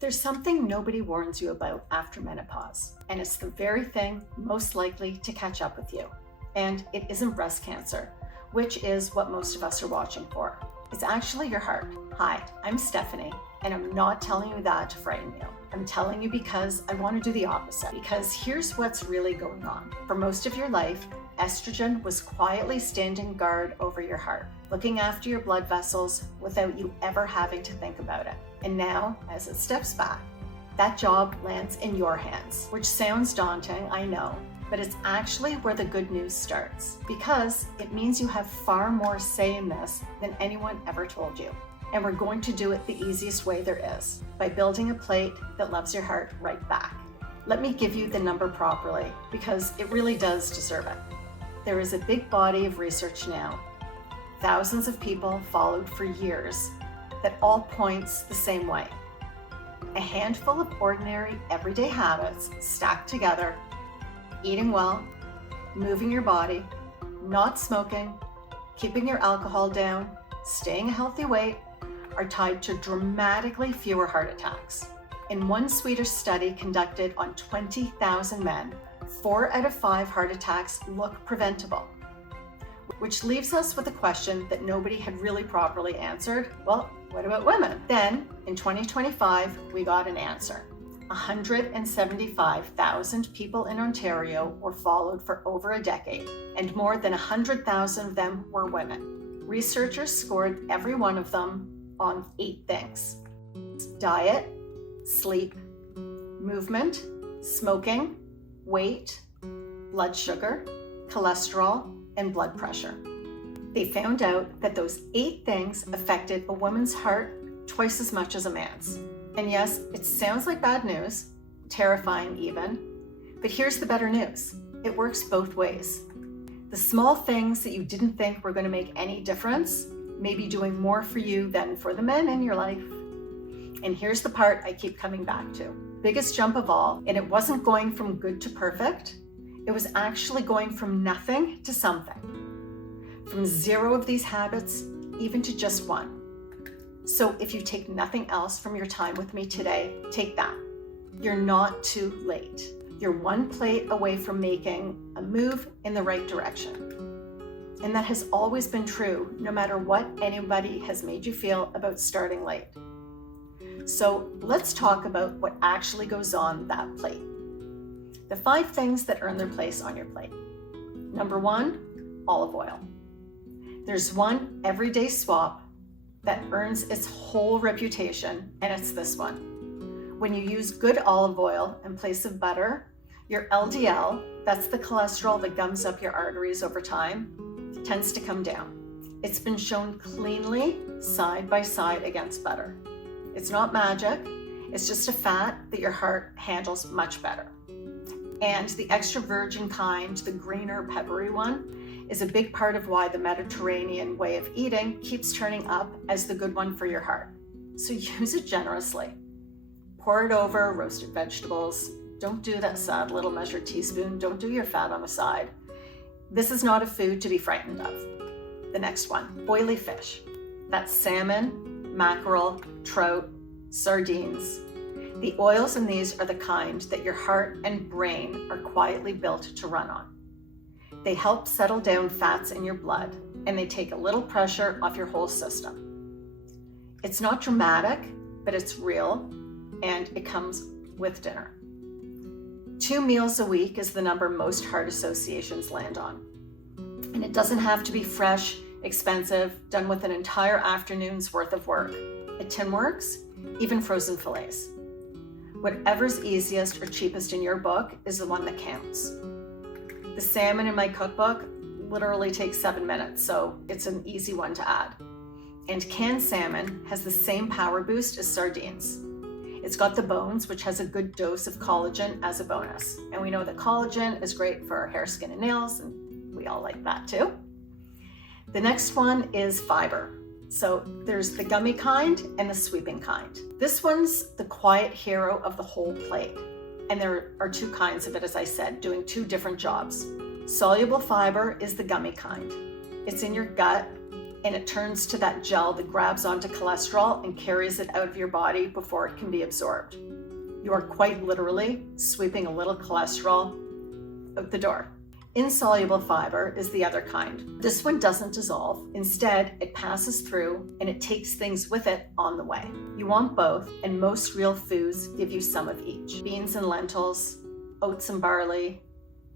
There's something nobody warns you about after menopause, and it's the very thing most likely to catch up with you. And it isn't breast cancer, which is what most of us are watching for. It's actually your heart. Hi, I'm Stephanie, and I'm not telling you that to frighten you. I'm telling you because I want to do the opposite. Because here's what's really going on. For most of your life, estrogen was quietly standing guard over your heart, looking after your blood vessels without you ever having to think about it. And now, as it steps back, that job lands in your hands, which sounds daunting, I know, but it's actually where the good news starts, because it means you have far more say in this than anyone ever told you. And we're going to do it the easiest way there is, by building a plate that loves your heart right back. Let me give you the number properly, because it really does deserve it. There is a big body of research now, thousands of people followed for years, that all points the same way. A handful of ordinary, everyday habits stacked together: eating well, moving your body, not smoking, keeping your alcohol down, staying a healthy weight, are tied to dramatically fewer heart attacks. In one Swedish study conducted on 20,000 men, 4 out of 5 heart attacks look preventable. Which leaves us with a question that nobody had really properly answered. Well, what about women? Then, in 2025, we got an answer. 175,000 people in Ontario were followed for over a decade, and more than 100,000 of them were women. Researchers scored every one of them on 8 things: diet, sleep, movement, smoking, weight, blood sugar, cholesterol, and blood pressure. They found out that those 8 things affected a woman's heart twice as much as a man's. And yes, it sounds like bad news, terrifying even, but here's the better news. It works both ways. The small things that you didn't think were going to make any difference may be doing more for you than for the men in your life. And here's the part I keep coming back to. Biggest jump of all, and it wasn't going from good to perfect. It was actually going from nothing to something. From 0 of these habits, even to just 1. So if you take nothing else from your time with me today, take that. You're not too late. You're 1 plate away from making a move in the right direction. And that has always been true, no matter what anybody has made you feel about starting late. So let's talk about what actually goes on that plate. The 5 things that earn their place on your plate. Number 1, olive oil. There's one everyday swap that earns its whole reputation, and it's this one. When you use good olive oil in place of butter, your LDL, that's the cholesterol that gums up your arteries over time, tends to come down. It's been shown cleanly side by side against butter. It's not magic, it's just a fat that your heart handles much better. And the extra virgin kind, the greener, peppery one, is a big part of why the Mediterranean way of eating keeps turning up as the good one for your heart. So use it generously. Pour it over roasted vegetables. Don't do that sad little measured teaspoon. Don't do your fat on the side. This is not a food to be frightened of. The next one, oily fish. That's salmon, mackerel, trout, sardines. The oils in these are the kind that your heart and brain are quietly built to run on. They help settle down fats in your blood, and they take a little pressure off your whole system. It's not dramatic, but it's real, and it comes with dinner. 2 meals a week is the number most heart associations land on. And it doesn't have to be fresh, expensive, done with an entire afternoon's worth of work. A tin works, even frozen fillets. Whatever's easiest or cheapest in your book is the one that counts. The salmon in my cookbook literally takes 7 minutes, so it's an easy one to add. And canned salmon has the same power boost as sardines. It's got the bones, which has a good dose of collagen as a bonus. And we know that collagen is great for our hair, skin, and nails, and we all like that too. The next one is fiber. So there's the gummy kind and the sweeping kind. This one's the quiet hero of the whole plate. And there are 2 kinds of it, as I said, doing 2 different jobs. Soluble fiber is the gummy kind. It's in your gut, and it turns to that gel that grabs onto cholesterol and carries it out of your body before it can be absorbed. You are quite literally sweeping a little cholesterol out the door. Insoluble fiber is the other kind. This one doesn't dissolve. Instead, it passes through and it takes things with it on the way. You want both, and most real foods give you some of each. Beans and lentils, oats and barley,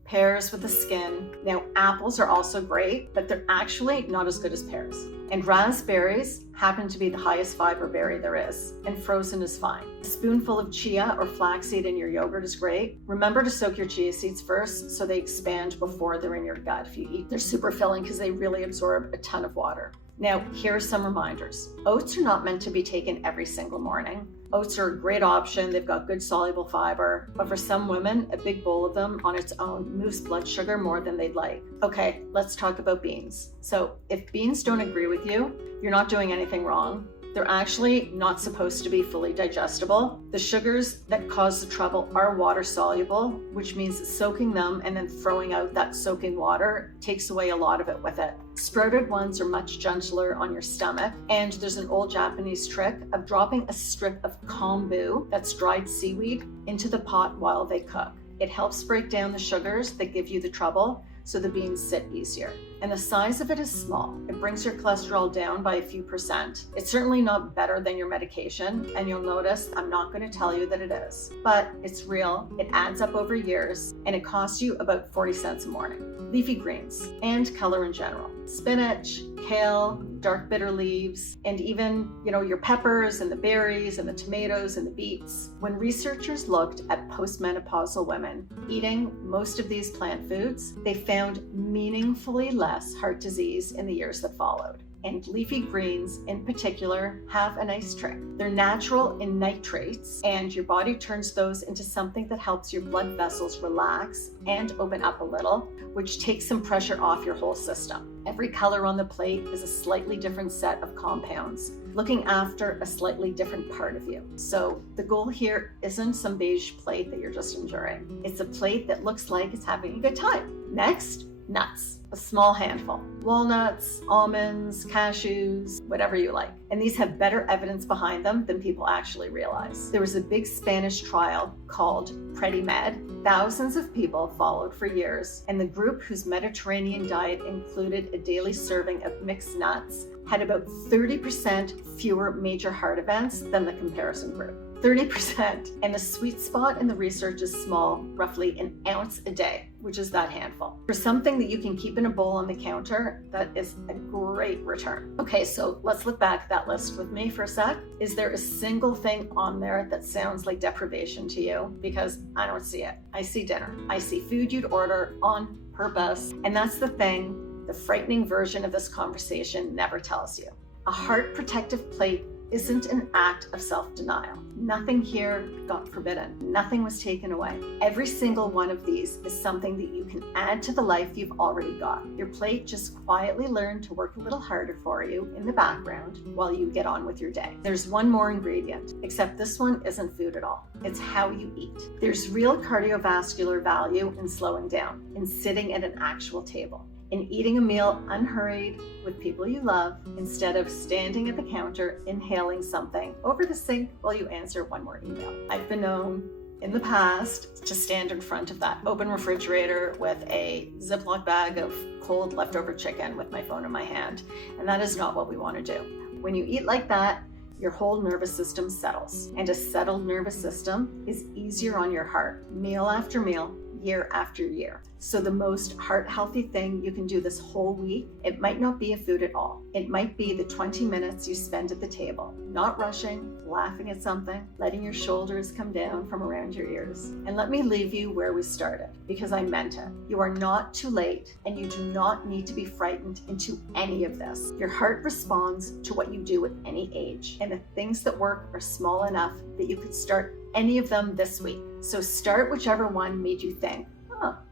pears with the skin. Now, apples are also great, but they're actually not as good as pears. And raspberries happen to be the highest fiber berry there is, and frozen is fine. A spoonful of chia or flaxseed in your yogurt is great. Remember to soak your chia seeds first so they expand before they're in your gut. If you eat, they're super filling because they really absorb a ton of water. Now, here are some reminders. Oats are not meant to be taken every single morning. Oats are a great option. They've got good soluble fiber, but for some women, a big bowl of them on its own moves blood sugar more than they'd like. Okay, let's talk about beans. So if beans don't agree with you, you're not doing anything wrong. They're actually not supposed to be fully digestible. The sugars that cause the trouble are water soluble, which means that soaking them and then throwing out that soaking water takes away a lot of it with it. Sprouted ones are much gentler on your stomach, and there's an old Japanese trick of dropping a strip of kombu, that's dried seaweed, into the pot while they cook. It helps break down the sugars that give you the trouble, so the beans sit easier. And the size of it is small. It brings your cholesterol down by a few percent. It's certainly not better than your medication, and you'll notice I'm not going to tell you that it is. But it's real, it adds up over years, and it costs you about 40 cents a morning. Leafy greens and color in general. Spinach, kale, dark bitter leaves, and even, your peppers and the berries and the tomatoes and the beets. When researchers looked at postmenopausal women eating most of these plant foods, they found meaningfully less heart disease in the years that followed. And leafy greens in particular have a nice trick. They're natural in nitrates, and your body turns those into something that helps your blood vessels relax and open up a little, which takes some pressure off your whole system. Every color on the plate is a slightly different set of compounds, looking after a slightly different part of you. So the goal here isn't some beige plate that you're just enduring. It's a plate that looks like it's having a good time. Next, nuts. A small handful. Walnuts, almonds, cashews, whatever you like. And these have better evidence behind them than people actually realize. There was a big Spanish trial called PREDIMED. Thousands of people followed for years, and the group whose Mediterranean diet included a daily serving of mixed nuts had about 30% fewer major heart events than the comparison group. 30%. And the sweet spot in the research is small, roughly an ounce a day, which is that handful. For something that you can keep in a bowl on the counter, that is a great return. Okay, so let's look back at that list with me for a sec. Is there a single thing on there that sounds like deprivation to you? Because I don't see it. I see dinner. I see food you'd order on purpose. And that's the thing the frightening version of this conversation never tells you. A heart protective plate isn't an act of self-denial. Nothing here got forbidden. Nothing was taken away. Every single one of these is something that you can add to the life you've already got. Your plate just quietly learned to work a little harder for you in the background while you get on with your day. There's one more ingredient, except this one isn't food at all. It's how you eat. There's real cardiovascular value in slowing down, in sitting at an actual table, in eating a meal unhurried with people you love instead of standing at the counter inhaling something over the sink while you answer one more email. I've been known in the past to stand in front of that open refrigerator with a Ziploc bag of cold leftover chicken with my phone in my hand, and that is not what we want to do. When you eat like that, your whole nervous system settles, and a settled nervous system is easier on your heart, meal after meal, year after year. So the most heart healthy thing you can do this whole week, it might not be a food at all. It might be the 20 minutes you spend at the table, not rushing, laughing at something, letting your shoulders come down from around your ears. And let me leave you where we started, because I meant it. You are not too late, and you do not need to be frightened into any of this. Your heart responds to what you do at any age, and the things that work are small enough that you could start any of them this week. So start whichever one made you think,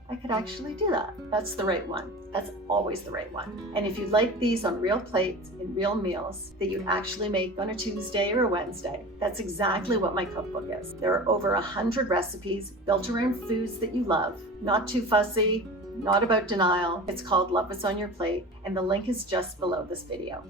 I could actually do that. That's the right one. That's always the right one. And if you like these on real plates in real meals that you'd actually make on a Tuesday or a Wednesday, that's exactly what my cookbook is. There are over 100 recipes built around foods that you love, not too fussy, not about denial. It's called Love What's on Your Plate, and the link is just below this video.